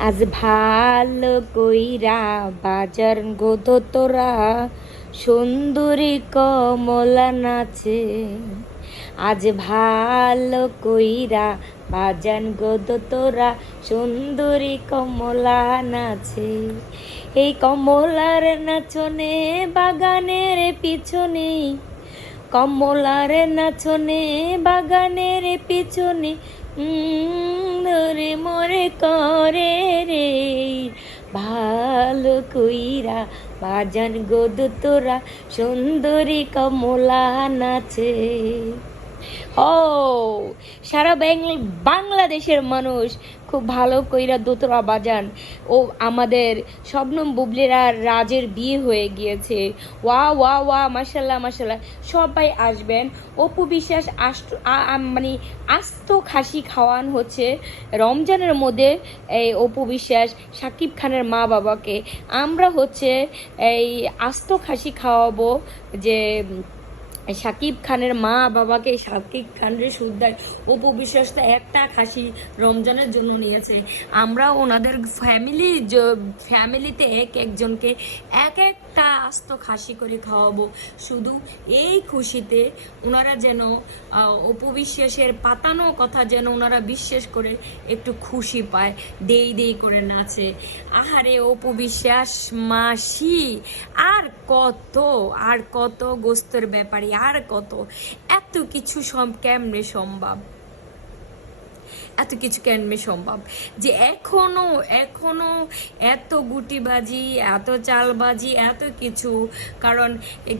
আজ ভালো কইরা বাজার গোদ তোরা সুন্দরী কমলা নাচে। আজ ভালো কইরা বাজান গোদ তোরা সুন্দরী কমলা নাচে। এই কমলার নাচনে বাগানের পিছনে, কমলার নাচনে বাগানের পিছনে ধরে মরে করে রে। ভালো কইরা বাজান গোদ তোরা সুন্দরী কমলা নাচে। ও সারা বাংলাদেশের মানুষ খুব ভালো কইরা দোতরা বাজান। ও আমাদের শবনম বুবলির আর রাজের বিয়ে হয়ে গিয়েছে। ওয়া ওয়া ওয়া মাশাল্লাহ মাশাল্লাহ। সবাই আসবেন। অপু বিশ্বাস মানে আস্ত খাসি খাওয়ান হচ্ছে রমজানের মধ্যে। এই অপু বিশ্বাস সাকিব খানের মা বাবাকে আমরা হচ্ছে এই আস্ত খাসি খাওয়াবো। যে শাকিব খানের মা বাবাকে শাকিব খানের শুদ্ধায় অপু বিশ্বাস তো একটা খাসি রমজানের জন্য নিয়েছে। আমরা ওনাদের ফ্যামিলিতে একজনকে একটা আস্ত খাসি করে খাওয়াবো, শুধু এই খুশিতে ওনারা যেন অপু বিশ্বাসের পাতানো কথা যেন ওনারা বিশ্বাস করে একটু খুশি পায়, দেই দেই করে নাচে। আহারে অপু বিশ্বাস মাসি আর কত গোস্তের ব্যাপারে আর কত, এত কিছু কেমনে সম্ভব, এত কিছু কেমনে সম্ভব যে এখনো এত গুটিবাজি, এত চালবাজি, এত কিছু। কারণ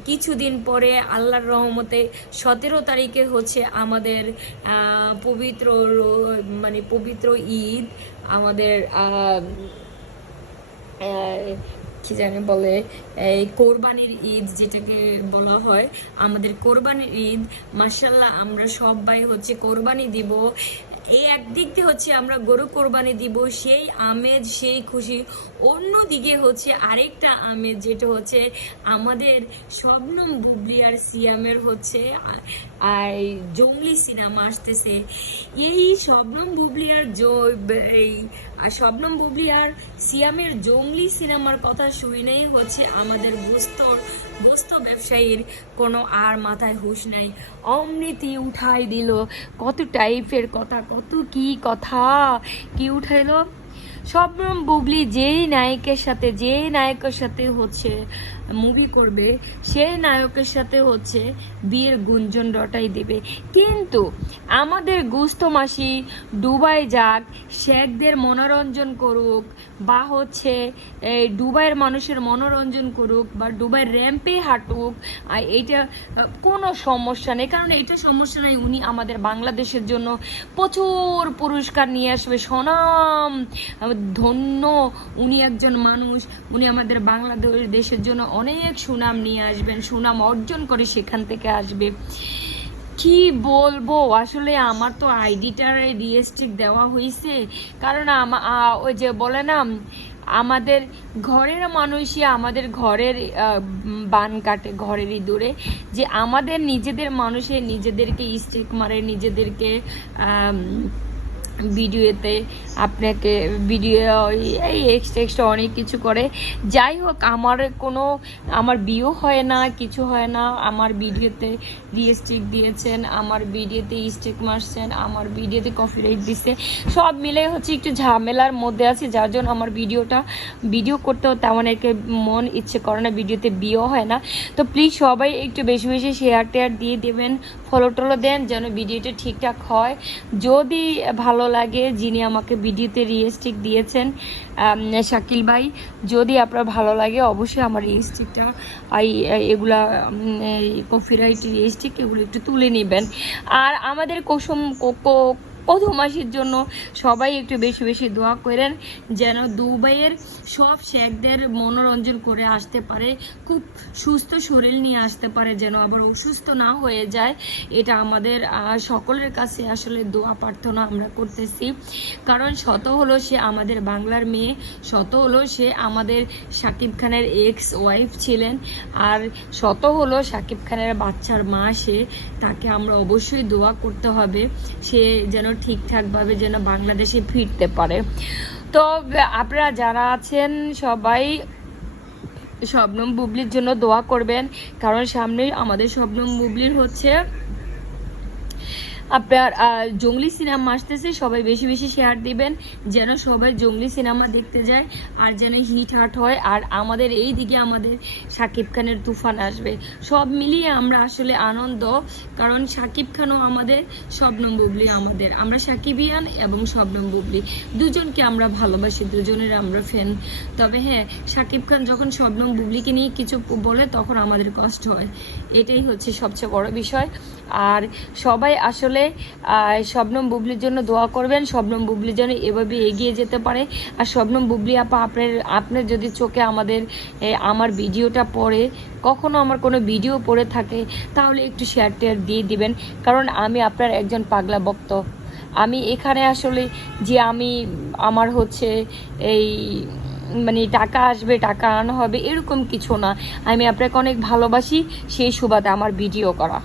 কিছুদিন পরে আল্লাহর রহমতে 17 তারিখে হচ্ছে আমাদের পবিত্র ঈদ, আমাদের কি জানি বলে এই কোরবানির ঈদ যেটাকে বলা হয়, আমাদের কোরবানির ঈদ। মাশাল্লাহ আমরা সবাই হচ্ছে কোরবানি দিব। এই একদিক দিয়ে হচ্ছে আমরা গরু কোরবানি দিব, সেই আমেজ সেই খুশি। অন্যদিকে হচ্ছে আরেকটা আমেজ, যেটা হচ্ছে আমাদের শবনম বুবলি আর সিয়ামের হচ্ছে জঙ্গলি সিনেমা আসতেছে। এই শবনম বুবলি আর সিয়ামের জঙ্গলি সিনেমার কথা শুনেই হচ্ছে আমাদের গোস্ত ব্যবসায়ীর কোনো আর মাথায় হুঁশ নাই। অমৃতি উঠাই দিল কত টাইপের কথা, কত কি উঠাইলো। শবনম বুবলি যেই নায়কের সাথে হচ্ছে মুভি করবে, সেই নায়কের সাথে হচ্ছে বিয়ের গুঞ্জন রটাই দেবে। কিন্তু আমাদের গুস্ত মাসি দুবাই যাক, শেখদের মনোরঞ্জন করুক, বা হচ্ছে এই দুবাইয়ের মানুষের মনোরঞ্জন করুক, বা দুবাইয়ের র্যাম্পে হাঁটুক, এইটা কোনো সমস্যা নেই। কারণ এটা সমস্যা নেই, উনি আমাদের বাংলাদেশের জন্য প্রচুর পুরস্কার নিয়ে আসবে, স্বনাম ধন্য উনি একজন মানুষ। উনি আমাদের বাংলাদেশের জন্য অনেক সুনাম নিয়ে আসবেন, সুনাম অর্জন করে সেখান থেকে আসবে। কি বলবো আসলে, আমার তো আইডিটার রিয়েস্ট্রিক দেওয়া হয়েছে। কারণ ওই যে বলে না, আমাদের ঘরের মানুষই আমাদের ঘরের বান কাটে, ঘরেরই দূরে, যে আমাদের নিজেদের মানুষে নিজেদেরকে স্ট্রিক মারে, নিজেদেরকে ভিডিওতে আপনাকে এই এক্সট্রা অনেক কিছু করে। যাই হোক, আমার বিয়ে হয় না, কিছু হয় না। আমার ভিডিওতে রিস্ট্রিক দিয়েছেন, আমার ভিডিওতে স্ট্রিক মারছেন, আমার ভিডিওতে কপিরাইট দিচ্ছে, সব মিলে হচ্ছে একটু ঝামেলার মধ্যে আছে, যার জন্য আমার ভিডিও করতেও তেমন একটা মন ইচ্ছে করে না, ভিডিওতে বিয়েও হয় না। তো প্লিজ সবাই একটু বেশি বেশি শেয়ার টেয়ার দিয়ে দেবেন, ফলো টলো দেন, যেন ভিডিওটা ঠিকঠাক হয়। যদি ভালো লাগে, যিনি আমাকে ভিডিওতে রিয়েস্ট্রিক দিয়েছেন শাকিল ভাই, যদি আপনার ভালো লাগে অবশ্যই আমার রিয়েস্ট্রিকটা এগুলা কপিরাইট রিয়েস্ট্রিক এগুলো একটু তুলে নেবেন। আর আমাদের মাসের জন্য সবাই একটু বেশি বেশি দোয়া করেন, যেন দুবাইয়ের সব শেখদের মনোরঞ্জন করে আসতে পারে, খুব সুস্থ শরীর নিয়ে আসতে পারে, যেন আবার অসুস্থ না হয়ে যায়। এটা আমাদের সকলের কাছে আসলে দোয়া প্রার্থনা আমরা করতেছি। কারণ শত হলো সে আমাদের বাংলার মেয়ে, শত হলো সে আমাদের শাকিব খানের এক্স ওয়াইফ ছিলেন, আর শত হলো শাকিব খানের বাচ্চার মা সে। তাকে আমরা অবশ্যই দোয়া করতে হবে, সে যেন ঠিকঠাকভাবে যেন বাংলাদেশে ফিরতে পারে। তো আপনারা যারা আছেন সবাই শবনম বুবলির জন্য দোয়া করবেন, কারণ সামনেই আমাদের শবনম বুবলির হচ্ছে আপনার জঙ্গলি সিনেমা আসতেছে। সবাই বেশি বেশি শেয়ার দিবেন যেন সবাই জঙ্গলি সিনেমা দেখতে যায় আর যেন হিট হাট হয়। আর আমাদের এই দিকে আমাদের শাকিব খানের তুফান আসবে, সব মিলিয়ে আমরা আসলে আনন্দ, কারণ শাকিব খানও আমাদের, শবনম বুবলি আমাদের। আমরা শাকিবিয়ান এবং শবনম বুবলি দুজনকে আমরা ভালোবাসি, দুজনের আমরা ফ্যান। তবে হ্যাঁ, শাকিব খান যখন শবনম বুবলিকে নিয়ে কিছু বলে তখন আমাদের কষ্ট হয়, এটাই হচ্ছে সবচেয়ে বড় বিষয়। আর সবাই আসলে শবনম বুবলির জন্য দোয়া করবেন, শবনম বুবলির জন্য এভাবে এগিয়ে যেতে পারে। আর শবনম বুবলি আপা, আপনার যদি চোখে আমার ভিডিওটা পড়ে, কখনো আমার কোনো ভিডিও পড়ে থাকে, তাহলে একটু শেয়ার টেয়ার দিয়ে দিবেন, কারণ আমি আপনার একজন পাগলা ভক্ত। আমি এখানে আসলে যে আমার হচ্ছে এই মানে টাকা আসবে, টাকা আনা হবে, এরকম কিছু না। আমি আপনাকে অনেক ভালোবাসি, সেই সুবাদে আমার ভিডিও করা।